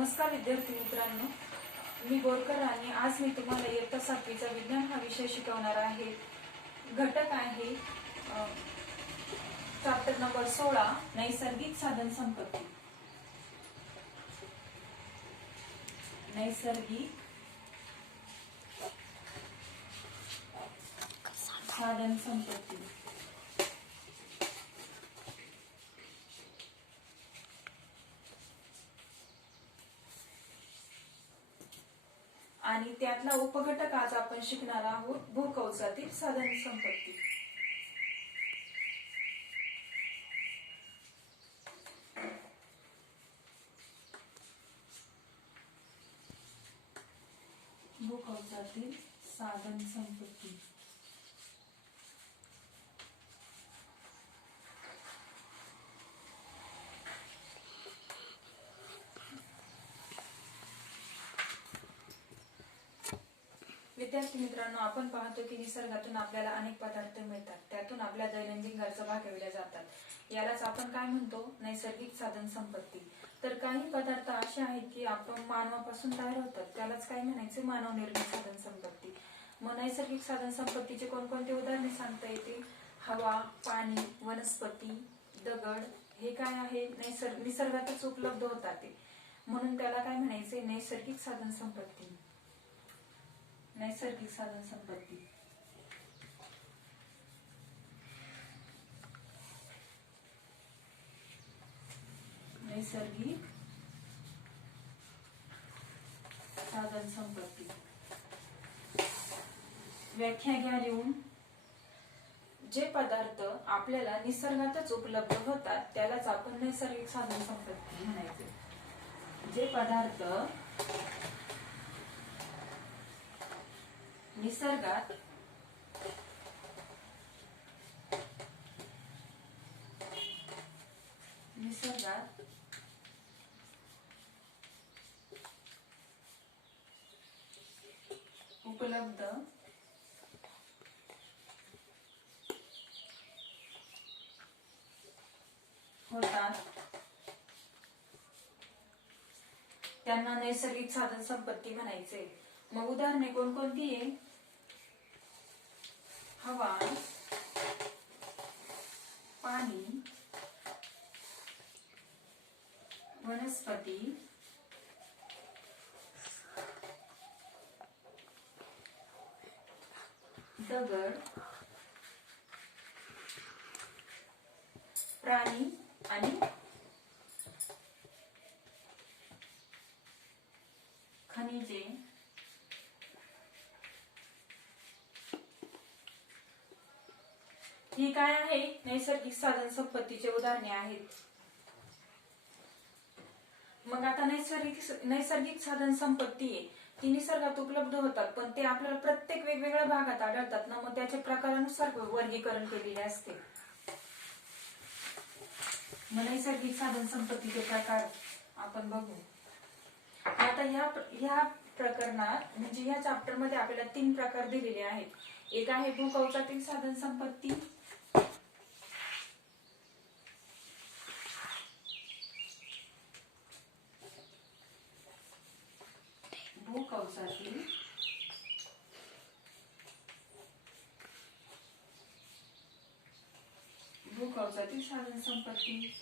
नमस्कार विद्यार्थी मित्रांनो, मी बोरकर राणी. आज मी तुम्हाला इयत्ता 7वीचा विज्ञान हा विषय शिकवणार आहे. घटक आहे चॅप्टर नंबर 16 नैसर्गिक साधन संपत्ती. नैसर्गिक साधन संपत्ती. आणि त्यातला उपघटक आज आपण शिकणार आहोत भूकवचातील साधन संपत्ती. भूकवचातील साधन संपत्ती. विद्यार्थी मित्रांनो, आपण पाहतो की निसर्गातून आपल्याला अनेक पदार्थ मिळतात. त्यातून आपल्या दैनंदिन गरजा भागविल्या जातात. यालाच आपण काय म्हणतो? नैसर्गिक साधन संपत्ती. तर काही पदार्थ असे आहेत की आपण मानवापासून तयार होतात, त्यालाच काय म्हणायचे? मानव निर्मित साधन संपत्ती. मग नैसर्गिक साधन संपत्तीचे कोणकोणते उदाहरणे सांगता येतील? हवा, पाणी, वनस्पती, दगड हे काय आहे? निसर्गातच उपलब्ध होतात ते, म्हणून त्याला काय म्हणायचे? नैसर्गिक साधन संपत्ती. नैसर्गिक साधन संपत्ती. नैसर्गिक साधन संपत्ती. व्याख्या घ्या लिहून. जे पदार्थ आपल्याला निसर्गातच उपलब्ध होतात त्यालाच आपण नैसर्गिक साधन संपत्ती म्हणायचे. जे पदार्थ निसर्गात उपलब्ध होतात त्यांना नैसर्गिक साधन संपत्ती म्हणायचे. मग उदाहरणे कोणकोणती आहे? हवा, पाणी, वनस्पती, दगड, प्राणी आणि खनिजे ही काय आहे? नैसर्गिक साधन संपत्तीचे उदाहरणे आहेत. मग आता नैसर्गिक साधन संपत्ती आहे ती निसर्गात उपलब्ध होतात, पण ते आपल्याला प्रत्येक वेगवेगळ्या भागात आढळतात ना, मग त्याच्या प्रकारानुसार वर्गीकरण केलेले असते. मग नैसर्गिक साधन संपत्तीचे प्रकार आपण बघू. आता ह्या प्रकरणात म्हणजे ह्या चॅप्टर मध्ये आपल्याला 3 प्रकार दिलेले आहेत. एक आहे भूकवचातील साधन संपत्ती, भूकवचातील साधन संपत्ती.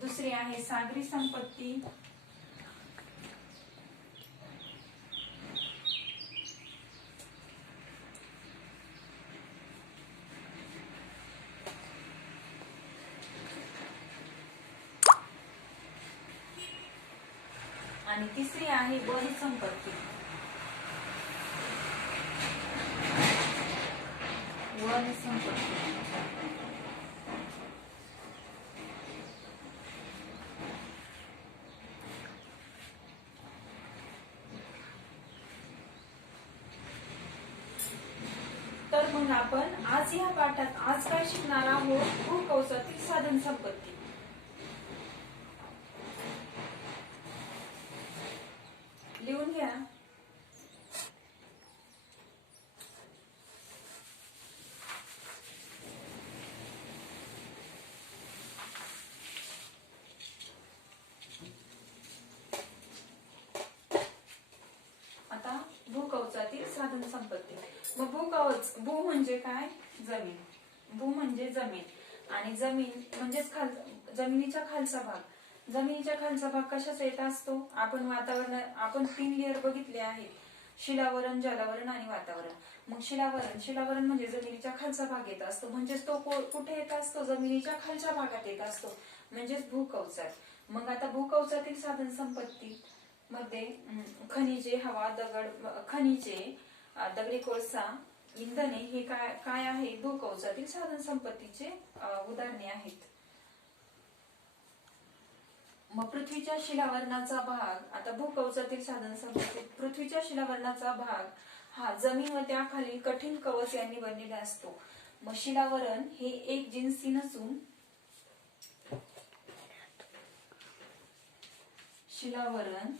दुसरी आहे सागरी संपत्ती. आणि तिसरी आहे वन संपत्ती. वन संपत्ती. तर मग आपण आज या पाठात आज काय शिकणार आहोत? भूकवचातील साधन संपत्ती. लिहून घ्या. मग भूकवच, भू म्हणजे काय? जमीन. भू म्हणजे जमीन आणि जमीन म्हणजेच जमिनीच्या खालचा भाग. जमिनीच्या खालचा भाग कशाचा येत असतो? आपण 3 लेअर बघितले आहेत, शिलावरण, जलावरण आणि वातावरण. मग शिलावरण म्हणजे जमिनीच्या खालचा भाग येत असतो, म्हणजेच तो कुठे येत असतो? जमिनीच्या खालच्या भागात येत असतो, म्हणजेच भूकवचात. मग आता भूकवचातील साधन संपत्ती मध्ये खनिजे, हवा, दगडी कोळसा, इंधने हे काय आहे? भूकवचातील साधन संपत्तीचे उदाहरणे आहेत. मग पृथ्वीच्या शिलावरणाचा भाग, आता भूकवचातील साधन संपत्ती, पृथ्वीच्या शिलावरणाचा भाग हा जमीन व त्याखालील कठीण कवच यांनी बनलेला असतो. मग शिलावरण हे एक जिन्सी नसून, शिलावरण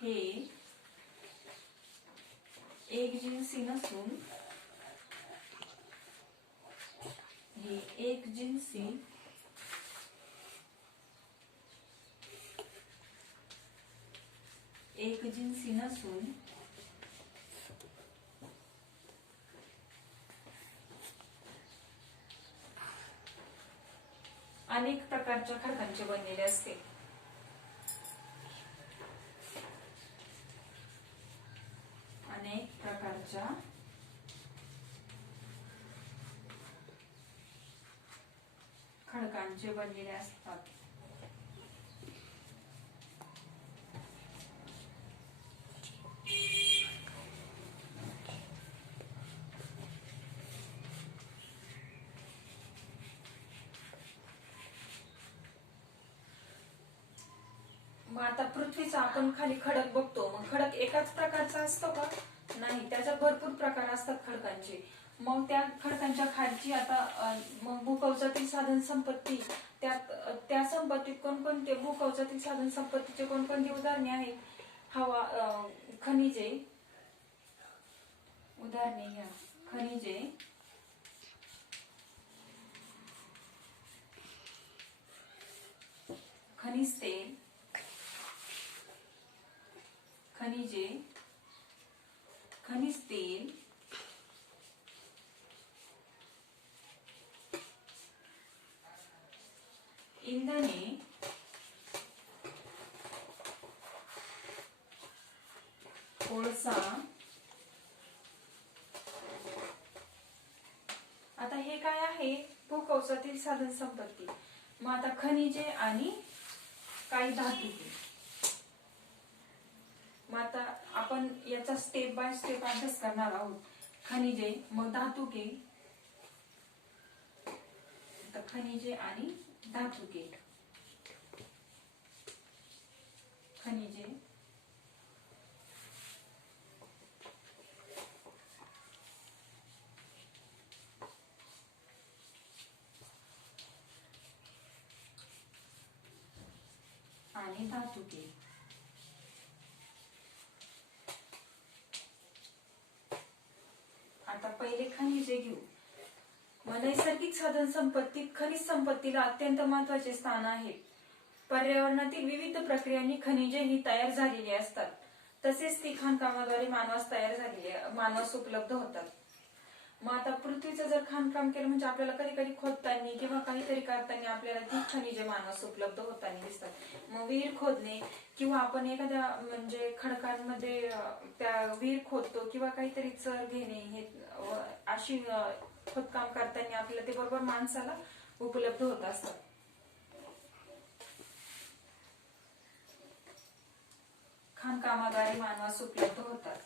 हे एक जिन्सी नसून, हे एक जिन्सी नसून अनेक प्रकारच्या खडकांचे बनलेले असते. अनेक प्रकारच्या खडकांचे बनलेले असतात. मग आता पृथ्वीचा आपण खाली खडक बघतो, मग खडक एकाच प्रकारचा असतो का? नाही, त्याच्यात भरपूर प्रकार असतात खडकांचे. मग त्या खडकांच्या खालची आता मग भूकवचातील साधन संपत्ती, त्या संपत्तीत कोणकोणते, भूकवचातील साधन संपत्तीचे कोणकोणती उदाहरणे आहेत? हवा, खनिजे, उदाहरणे घ्या. खनिजे, खनिज तेल, इंधने, कोळसा. आता हे काय आहे? भूकवचातील साधन संपत्ती. मग आता खनिजे आणि काही धातू. मग आता आपण याचा स्टेप बाय स्टेप अभ्यास करणार आहोत. खनिजे, मग धातुके. खनिजे आणि धातुके. खनिजे, आणि धातुके. आता पहिले खनिजे घेऊ. नैसर्गिक साधन संपत्तीत खनिज संपत्तीला अत्यंत महत्वाचे स्थान आहे. पर्यावरणातील विविध प्रक्रियांनी खनिजे ही तयार झालेली असतात, तसेच ती खाणकामाद्वारे मानवास उपलब्ध होतात. मग आता पृथ्वीचं जर खाणकाम केलं म्हणजे आपल्याला कधी कधी खोदताना किंवा काहीतरी करताना आपल्याला ती खनिजे मानवास उपलब्ध होताना दिसतात. मग विहीर खोदणे किंवा आपण एखाद्या म्हणजे खडकांमध्ये त्या विहीर खोदतो किंवा काहीतरी चर घेणे, हे अशी खोदकाम करताना आपल्याला ते बरोबर माणसाला उपलब्ध होत असतात. खाणकामाद्वारे मानवास उपलब्ध होतात.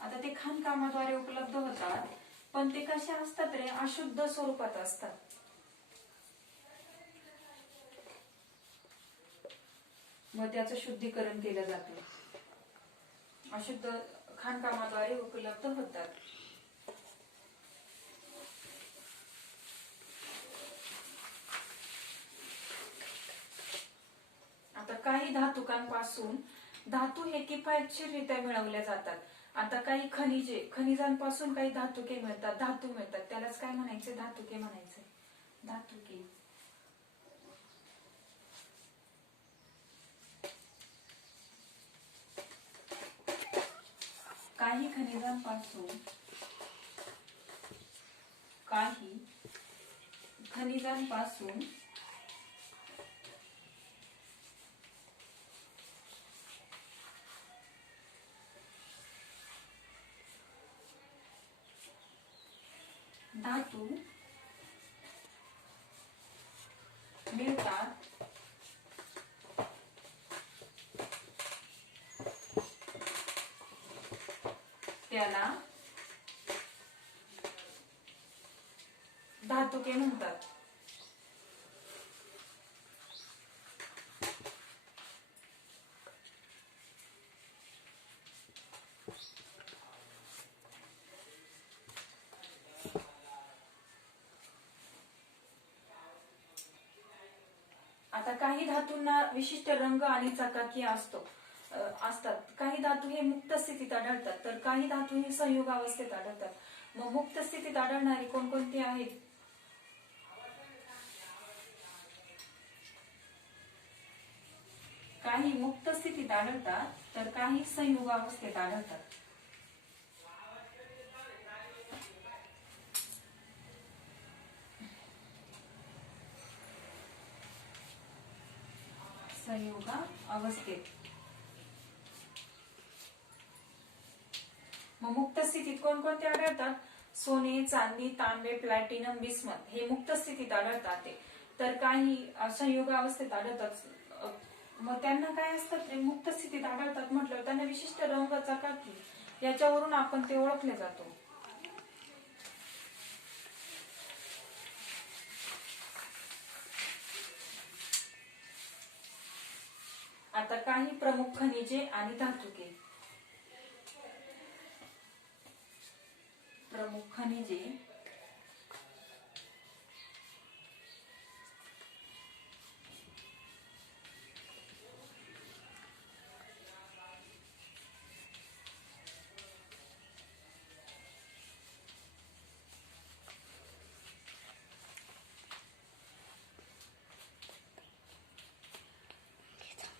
आता ते खाणकामाद्वारे उपलब्ध होतात, पण ते कसे असतात रे? अशुद्ध स्वरूपात असतात. मग त्याचं शुद्धीकरण केलं जातं. अशुद्ध खाणकामाद्वारे उपलब्ध होतात. आता काही धातुकांपासून धातू हे किफायतशीररित्या मिळवल्या जातात. आता काही खनिजांपासून काही धातू मिळतात, त्यालाच काय म्हणायचे? धातुके म्हणायचे. धातुके. काही खनिजांपासून धातू मिळतात त्याला धातुके म्हणतात. आता काही धातूंना विशिष्ट रंग आणि चकाकी असतात. काही धातू हे मुक्त स्थितीत आढळतात, तर काही धातू हे संयुग अवस्थेत आढळतात. मग मुक्त स्थितीत आढळणारी कोणकोणती आहेत? काही मुक्त स्थितीत आढळतात, तर काही संयुग अवस्थेत आढळतात. संयुग अवस्थेत. मग मुक्त स्थितीत कोणकोणते आढळतात? सोने, चांदी, तांबे, प्लॅटिनम, बिस्मथ हे मुक्त स्थितीत आढळतात. तर काही संयुग अवस्थेत आढळतात. मग त्यांना काय असतं? ते मुक्त स्थितीत आढळतात म्हटलं त्यांना विशिष्ट रंग, चकाकी याच्यावरून आपण ते ओळखले जातो. आता काही प्रमुख खनिजे आणि धातुके. प्रमुख खनिजे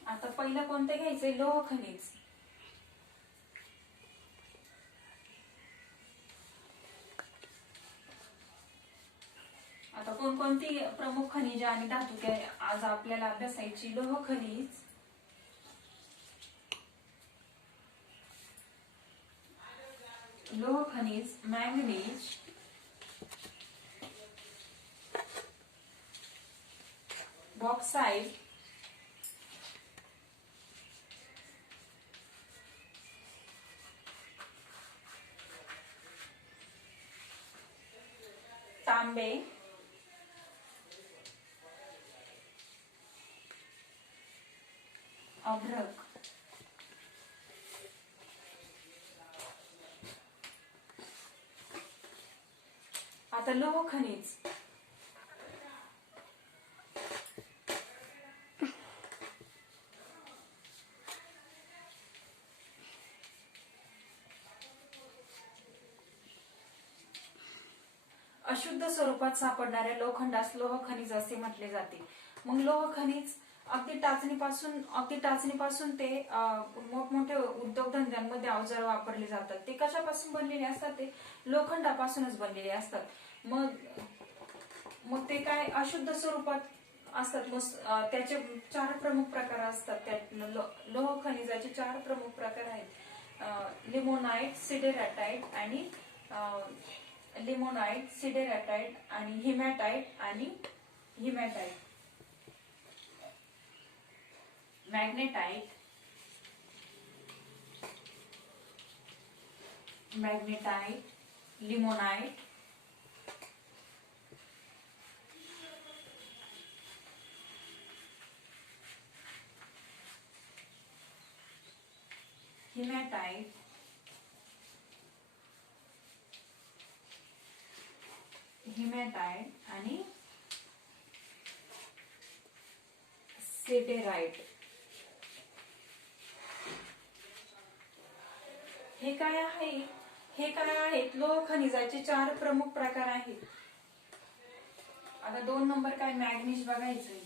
आता पहिलं कोणते घ्यायचंय? लोह खनिज. आता कोणकोणती प्रमुख खनिजे आणि धातुके आज आपल्याला अभ्यासायची? लोह खनिज, मॅंगनीज, बॉक्साइट, तांबे, अभ्रक. आता लोह खनिज. अशुद्ध स्वरूपात सापडणाऱ्या लोखंडास लोह खनिज असे म्हटले जाते. मग लोह खनिज अगदी टाचणीपासून ते मोठमोठ्या उद्योगधंद्यांमध्ये अवजार वापरले जातात. ते कशापासून बनलेले असतात? ते लोखंडापासूनच बनलेले असतात. मग ते काय अशुद्ध स्वरूपात असतात. मग त्याचे 4 प्रमुख प्रकार असतात. त्यात लोह खनिजाचे 4 प्रमुख प्रकार आहेत. लिमोनाइट, सिडेराटाइट आणि हिमॅटाइट आणि मॅग्नेटाइट, लिमोनाइट, हिमॅटाइट, आणि सिडेराइट. हे काय आहेत? लोह खनिजाचे 4 प्रमुख प्रकार आहेत. आता 2 नंबर काय मॅग्नीज बघायचंय.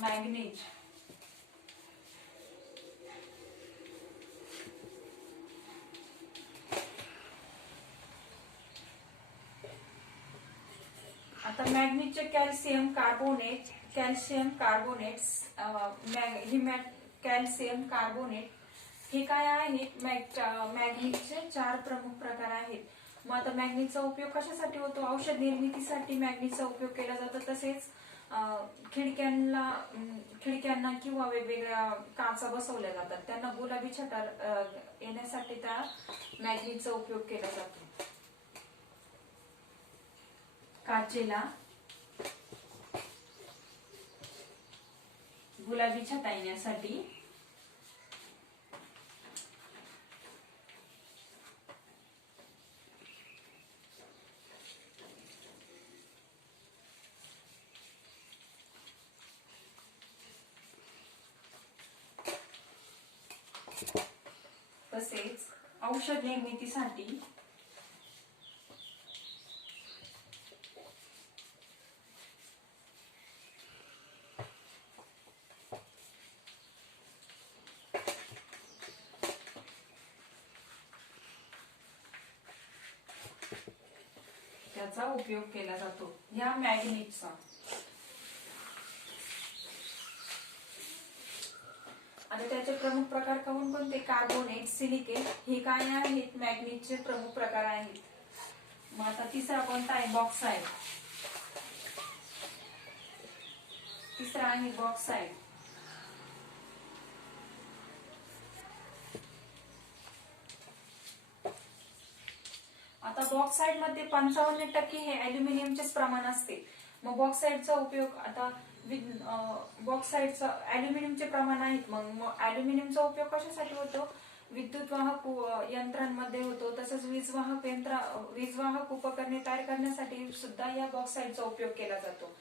मॅग्नीज आता मॅग्नीजचे कॅल्शियम कार्बोनेट कॅल्शियम कार्बोनेट हे काय आहेत. मॅग्नीजचे 4 प्रमुख प्रकार आहेत. मग आता मॅग्नीजचा उपयोग कशासाठी होतो. औषध निर्मितीसाठी मॅग्नीजचा उपयोग केला जातो. तसेच खिडक्यांना किंवा वेगवेगळ्या काचा बसवल्या जातात त्यांना गुलाबी छटा येण्यासाठी त्या मॅग्नीजचा उपयोग केला जातो. काचेला गुलाबी छटा येण्यासाठी तसेच औषध निर्मितीसाठी त्याचा उपयोग केला जातो ह्या मॅग्नीजचा. आता त्याचे प्रमुख प्रकार कोणते. कार्बोनेट सिलिकेट हे काय आहेत. मॅग्नीजचे प्रमुख प्रकार आहेत. मग आता तिसरा कोणता आहे. बॉक्साइड. तिसरा आहे बॉक्साइड. आता बॉक्साइड मध्ये 55% हे अॅल्युमिनियमचेच प्रमाण असते. मग बॉक्साइडचा उपयोग आता बॉक्साइडचं अॅल्युमिनियमचे प्रमाण आहेत. मग अॅल्युमिनियमचा उपयोग कशासाठी होतो. विद्युत वाहक यंत्रांमध्ये होतो. तसंच वीजवाहक उपकरणे तयार करण्यासाठी सुद्धा या बॉक्साइडचा उपयोग केला जातो.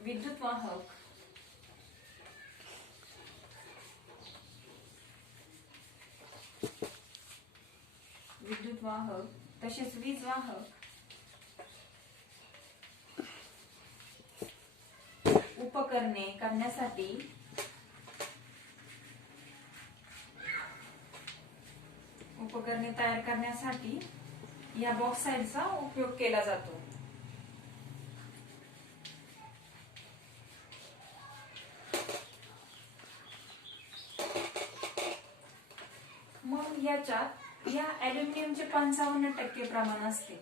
विद्युत वाहक तसेच वीज वाहक उपकरणे तयार करण्यासाठी या बॉक्साइडचा उपयोग केला जातो. मग याच्यात या अॅल्युमिनियमचे 55% प्रमाण असते.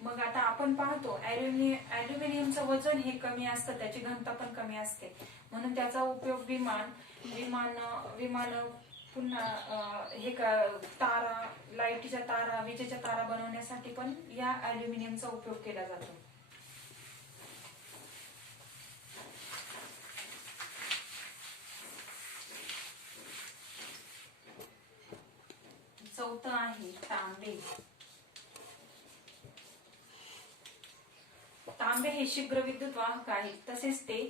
मग आता आपण पाहतो अॅल्युमिनियमचं वजन हे कमी असतं. त्याची घनता पण कमी असते. म्हणून त्याचा उपयोग विमान पुन्हा तारा, लाईटीच्या तारा, विजेच्या तारा बनवण्यासाठी पण या अॅल्युमिनियमचा उपयोग केला जातो. चौथं आहे तांबे. तांबे हे शीघ्र विद्युत वाहक आहेत. तसेच ते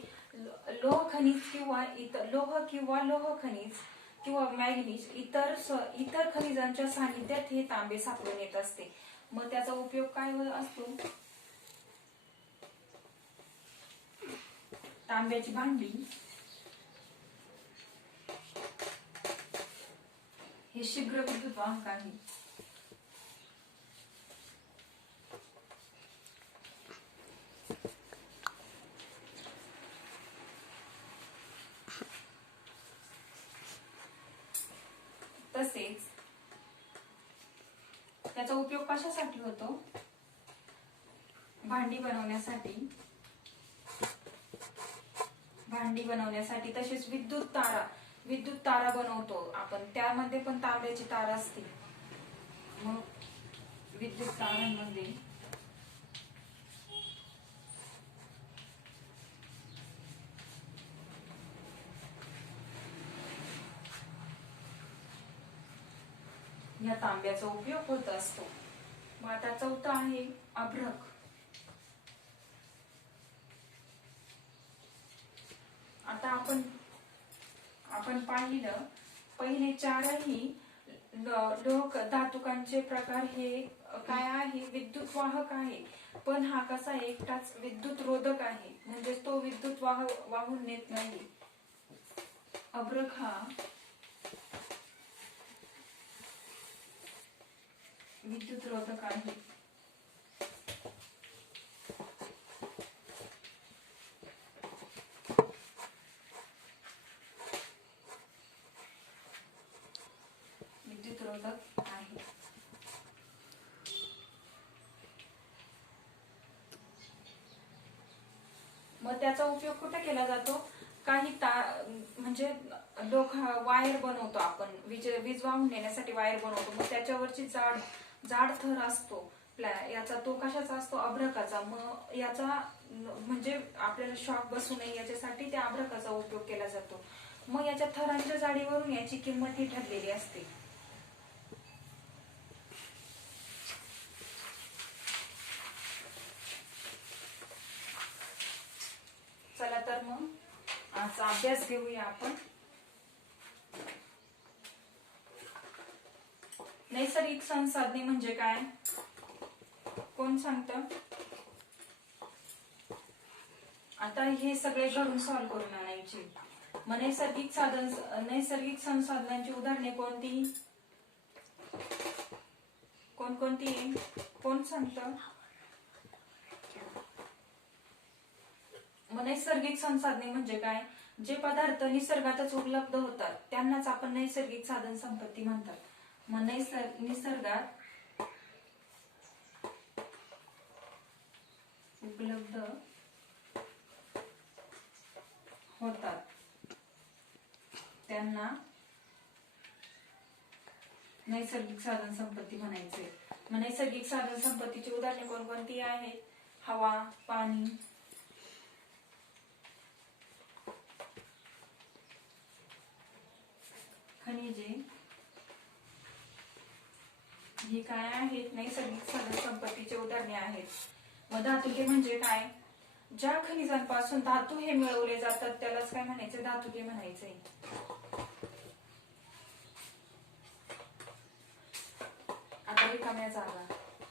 लोह खनिज किंवा मॅग्नीज इतर खनिजांच्या सानिध्यात हे तांबे सापडून येत असते. मग त्याचा उपयोग काय असतो. तांब्याची भांडी हे शीघ्र विद्युत वाहक आहे. तसेच त्याचा उपयोग कशासाठी होतो. भांडी बनवण्यासाठी तसेच विद्युत तारा बनवतो आपण. त्यामध्ये पण तांब्याची तार असते. मग विद्युत तारांमध्ये या तांब्याचा उपयोग होत असतो. मग आता चौथा आहे अभ्रक. आता आपण पाहिलं पहिले चारही लोह धातुकांचे प्रकार हे काय आहे, विद्युत वाहक आहे. पण हा कसा आहे, एकटाच विद्युत रोधक आहे, म्हणजे तो विद्युत वाहून नेत नाही. अभ्रक हा विद्युत रोधक आहे. विद्युत रोधक आहे. मग त्याचा उपयोग कुठे केला जातो, काही म्हणजे वायर बनवतो आपण, वीज वाहून नेण्यासाठी वायर बनवतो. मग त्याच्यावरची जाड थर असतो याचा, तो कशाचा असतो, अभ्रकाचा. मग याचा म्हणजे आपल्याला शॉक बसू नये याच्यासाठी त्या अभ्रकाचा उपयोग केला जातो. मग याच्या थरांच्या जाडीवरून याची किंमत ही ठरलेली असते. चला तर मग आजचा अभ्यास घेऊया आपण. नैसर्गिक संसाधने म्हणजे काय, कोण सांगतं? आता हे सगळे घरून सॉल्व्ह करून आणायचे. मग नैसर्गिक संसाधनांची उदाहरणे कोणती कोणकोणती, कोण सांगतं? मग नैसर्गिक संसाधने म्हणजे काय, जे पदार्थ निसर्गातच उपलब्ध होतात त्यांनाच आपण नैसर्गिक साधन संपत्ती म्हणतात. मग निसर्गात उपलब्ध होतात त्यांना नैसर्गिक साधन संपत्ती म्हणायचे. मग नैसर्गिक साधन संपत्तीची उदाहरणे कोणकोणती आहेत? हवा, पाणी, खनिजे, ही काय आहेत, नैसर्गिक साधन संपत्तीचे उदाहरणे आहेत. मग धातुके म्हणजे काय, ज्या खनिजांपासून धातू हे मिळवले जातात त्यालाच काय म्हणायचे, धातुके म्हणायचे. आता रिकाम्या जागा.